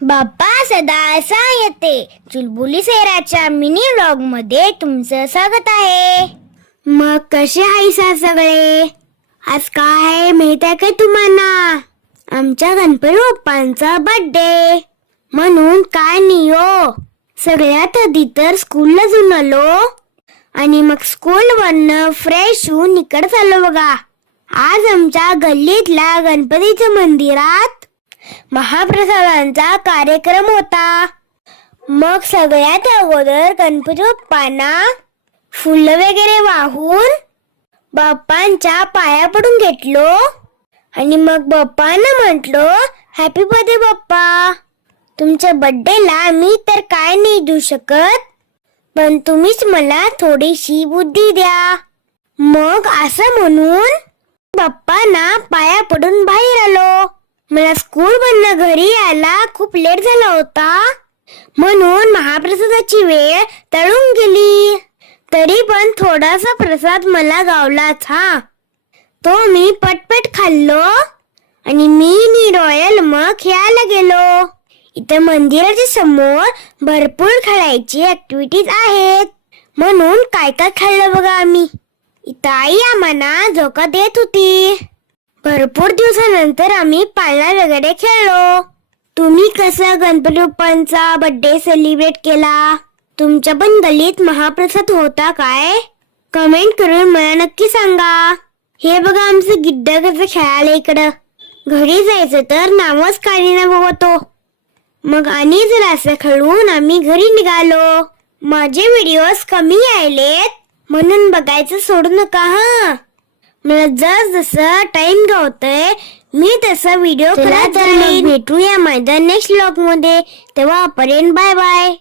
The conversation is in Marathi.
बाप्पा सदा असा येते. चुलबुली सैराच्या मिनी व्लॉग मध्ये तुमचं स्वागत आहे. मग कसे आहेसा सगळे? आज काय आहे माहित आहे का तुम्हाला? आमच्या गणपती बाप्पांचा बर्थडे. म्हणून काय नाही हो, सगळ्यात आधी तर स्कूलला जाऊन आलो आणि मग स्कूल वरनं फ्रेश होऊन इकडे चाललो बघा. आज आमच्या गल्लीतल्या गणपतीच्या मंदिरात महाप्रसादांचा कार्यक्रम होता. मग सगळ्यात अगोदर गणपती बाप्पांना फुलं वगैरे वाहून बाप्पांच्या पाया पडून घेतलो आणि मग बाप्पांना म्हटलो, हॅपी बर्थडे बाप्पा. तुमच्या बर्थडेला मी तर काय नाही देऊ शकत, पण तुम्हीच मला थोडीशी बुद्धी द्या. मग असं म्हणून बाप्पांना पाया पडून बाहेर आलो. मला स्कूल मधनं घरी यायला खूप लेट झाला होता, म्हणून महाप्रसादाची वेळ टळून गेली. तरी पण थोडासा प्रसाद मला गावलाच हा. तो मी पटपट खाल्लो आणि मी रॉयल मग खेळायला गेलो. इथं मंदिराच्या समोर भरपूर खेळायची ऍक्टिव्हिटीज आहेत, म्हणून काय काय खाल्लं बघा आम्ही. इथं आई आम्हाला झोका देत होती. भरपूर दिवसानंतर आम्ही पाळणा वगैरे खेळलो. तुम्ही कसं गणपती बाप्पांचा बर्थडे सेलिब्रेट केला? तुमच्या पण गल्लीत महाप्रसाद होता काय? कमेंट करून मला नक्की सांगा. हे बघा आमचं गिड्ड कसं खेळायला इकडं. घरी जायचं तर नावच काढीना बघतो. मग आणि जर असं खेळून आम्ही घरी निघालो. माझे व्हिडिओज कमी यायलेत म्हणून बघायचं सोडू नका हा. मला जसं टाइम गावतंय मी तसा व्हिडिओ करत जाईन. भेटूया माझ्या नेक्स्ट व्लॉग मध्ये. तेव्हापर्यंत बाय बाय.